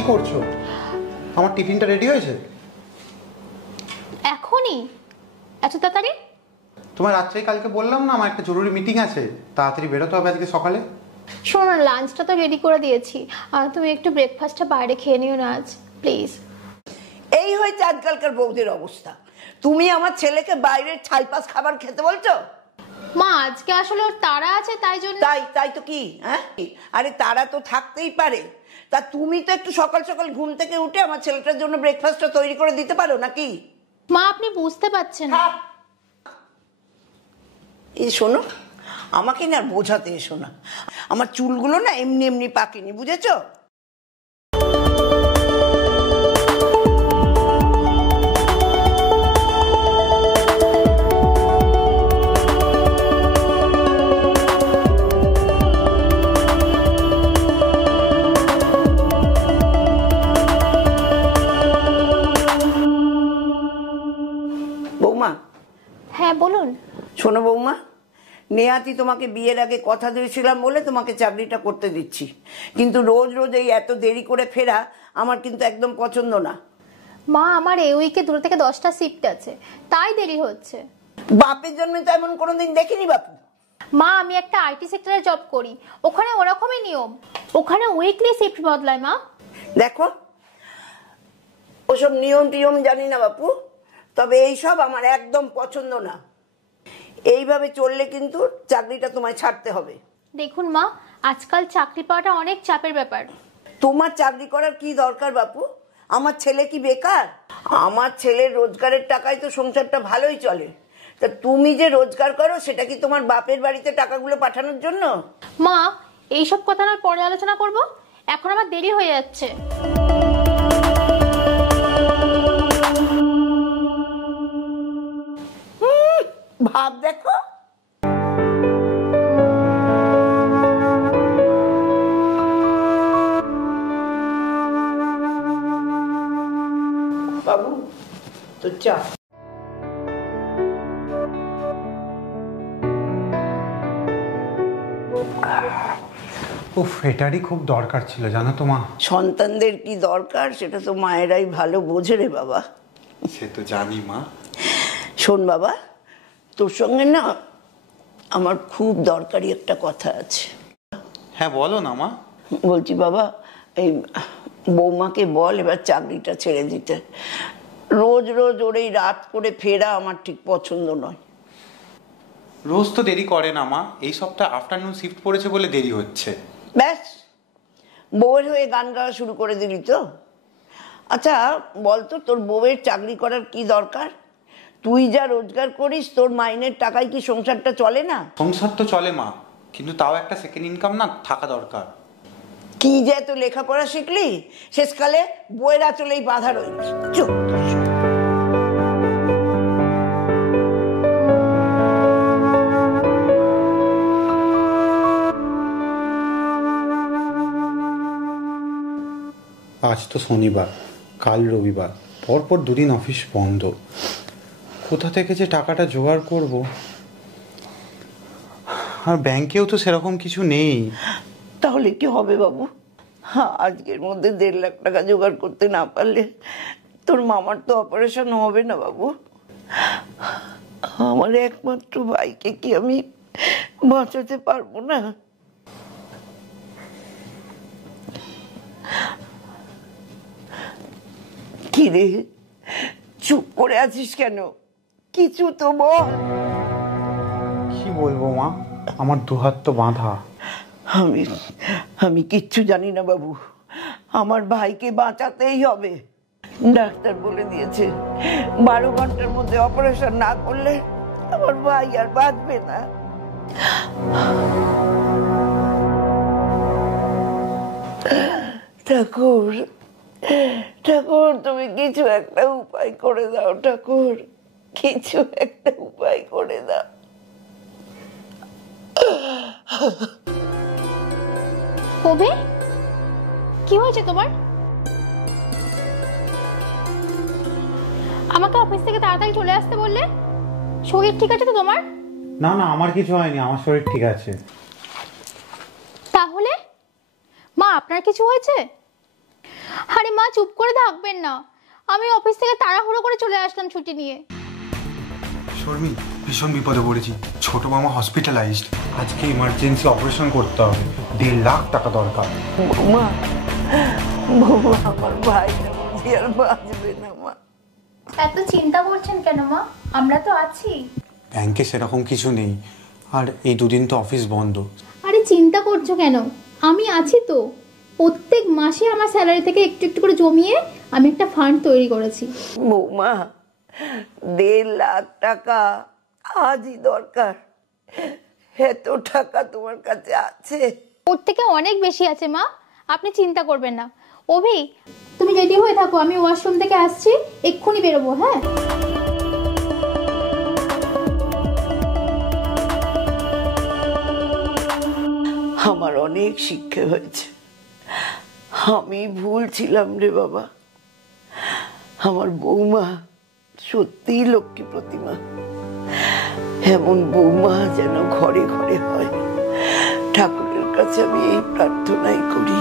কি করছো? আমার টিফিনটা রেডি হয়েছে? এখনই? এত তাড়াতাড়ি? তোমার রাত্রেই কালকে বললাম না আমার একটা জরুরি মিটিং আছে, তাড়াতাড়ি বেরোতে হবে আজকে সকালে। শোনো, লাঞ্চটা তো রেডি করে দিয়েছি, আর তুমি একটু ব্রেকফাস্টটা বাইরে খেয়ে নিও না আজ প্লিজ। এই হয়েছে আজকালকার বউদের অবস্থা। তুমি আমার ছেলেকে বাইরের ছাইপাস খাবার খেতে বলছো? মা আজকে আসলে ওর তাড়া আছে তাই জন্য। তাই তো কি? হ্যাঁ, আরে তারা তো থাকতেই পারে। তা তুমি তো একটু সকাল সকাল ঘুম থেকে উঠে আমার ছেলেটার জন্য ব্রেকফাস্টটা তৈরি করে দিতে পারো নাকি? মা আপনি বুঝতে পারছেন না। এই শোনো, আমাকে না বোঝাতে এসো না। আমার চুলগুলো না এমনি এমনি পাকেনি, বুঝেছো? বৌমা। হ্যাঁ বলুন। শোনো বৌমা, নেহাতি তোমাকে বিয়ের আগে কথা দিয়েছিলাম বলে তোমাকে চাকরিটা করতে দিচ্ছি, কিন্তু রোজ রোজ এই এত দেরি করে ফেরা আমার কিন্তু একদম পছন্দ না। মা আমার এই উইকে 2 থেকে 10টা শিফট আছে, তাই দেরি হচ্ছে। বাপের জন্মে তো এমন কোনোদিন দেখিনি বাপু। মা আমি একটা আইটি সেক্টরে জব করি, ওখানে ওরকমই নিয়ম, ওখানে উইকলি শিফট বদলায়। মা দেখো, ওসব নিয়ম টিয়ম জানি না বাপু, তবে এইসব আমার একদম পছন্দ না। এইভাবে চললে কিন্তু চাকরিটা তোমায় ছাড়তে হবে। দেখুন মা, আজকাল চাকরি পাওয়াটা অনেক চাপের ব্যাপার। তোমার চাকরি করার কি দরকার বাপু? আমার ছেলে কি বেকার? আমার ছেলের রোজগারের টাকায় তো সংসারটা ভালোই চলে। তা তুমি যে রোজগার করো সেটা কি তোমার বাপের বাড়িতে টাকাগুলো পাঠানোর জন্য? মা এইসব কথা না পরে আলোচনা করব, এখন আমার দেরি হয়ে যাচ্ছে। ভাব দেখো। বাবু তো চা। উফ, এটারই খুব দরকার ছিল জানো তো মা। সন্তানদের কি দরকার সেটা তো মায়েরাই ভালো বোঝে রে বাবা। সে তো জানি মা। শোন বাবা, তোর সঙ্গে না আমার খুব দরকারি একটা কথা আছে। হ্যাঁ বলো না মা। বলছি বাবা, এই বৌমাকে বল এবার চাকরিটা ছেড়ে দিতে। রোজ রোজ ওর এই রাত করে ফেরা আমার ঠিক পছন্দ নয়। রোজ তো দেরি করে না মা, এই সপ্তাহ আফটারনুন শিফট পড়েছে বলে দেরি হচ্ছে। ব্যাস, বউয়ের হয়ে গান গাওয়া শুরু করে দিলি তো। আচ্ছা বলতো, তোর বউয়ের চাকরি করার কি দরকার? তুই যা রোজগার করিস তোর মাইনের টাকায় কি সংসারটা চলে না? সংসার তো চলে মা, কিন্তু তাও একটা সেকেন্ড ইনকাম না থাকা দরকার। কি যে এত লেখাপড়া শিখলি, শেষকালে বউয়ের আঁচলেই বাঁধা রইলিস। চুপ। আজ তো শনিবার, কাল রবিবার, পরপর 2 দিন অফিস বন্ধ। কোথা থেকে যে টাকাটা জোগাড় করব? আর ব্যাংকেও তো সেরকম কিছু নেই। তাহলে কি হবে বাবু? হ্যাঁ, আজকের মধ্যে 1.5 লাখ টাকা জোগাড় করতে না পারলে তোর মামার তো অপারেশন হবে না বাবু। আমার একমাত্র ভাইকে কি আমি বাঁচাতে পারবো না? কি রে, চুপ করে আছিস কেন? কিছু তো বল। কি বলবো মা, আমার 2 হাত তো বাঁধা। আমি কিচ্ছু জানি না বাবু, আমার ভাইকে বাঁচাতেই হবে। ডাক্তার বলে দিয়েছে 12 ঘন্টার মধ্যে অপারেশন না করলে আমার ভাই আর বাঁচবে না। ঠাকুর, ঠাকুর তুমি কিছু একটা উপায় করে দাও। ঠাকুর, কিছু একটা উপায় করে দাও। কবে? কি হয়েছে তোমার? আমাকে অফিস থেকে তাড়াতাড়ি চলে আসতে বললে। শরীর ঠিক আছে তো তোমার? না না, আমার কিছু হয়নি, আমার শরীর ঠিক আছে। তাহলে মা আপনার কিছু হয়েছে? আরে মা, চুপ করে থাকবেন না। আমি অফিস থেকে তাড়াহুড়ো করে চলে আসলাম ছুটি নিয়ে। শর্মি, ভীষণ বিপদে পড়েছি। ছোট মামা হসপিটালাইজড, আজকে ইমার্জেন্সি অপারেশন করতে হবে, 1.5 লাখ টাকা দরকার। বৌমা, বৌমা, আমার ভাই আর বাঁচবে না মা। এত চিন্তা করছেন কেন মা? আমরা তো আছি। ব্যাংকে সেরকম কিছু নেই, আর এই 2 দিন তো অফিস বন্ধ। আরে চিন্তা করছো কেন? আমি আছি তো। প্রত্যেক মাসে আমার স্যালারি থেকে একটু একটু করে জমিয়ে আমি একটা ফান্ড তৈরি করেছি। বৌমা, 1.5 লাখ টাকা আজই দরকার। এত টাকা তোমার কাছে আছে? ওর থেকে অনেক বেশি আছে মা, আপনি চিন্তা করবেন না। অভি, তুমি রেডি হয়ে থাকো, আমি ওয়াশরুম থেকে আসছি, এক্ষুনি বেরোবো। হ্যাঁ, আমার অনেক শিক্ষা হয়েছে। আমি ভুল ছিলাম রে বাবা। আমার বৌমা সত্যিই লক্ষ্মী প্রতিমা। এমন বৌমা যেন ঘরে ঘরে হয়, ঠাকুরের কাছে আমি এই প্রার্থনাই করি।